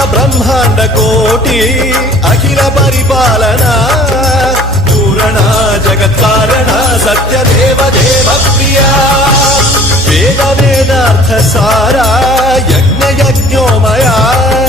బ్రహ్మాండ కోటి అఖిల పరిపాలన పూరణ జగత్కారణ సత్యదేవ దేవ ప్రియా వేద వేదార్థ సారా యజ్ఞ యజ్ఞోమయా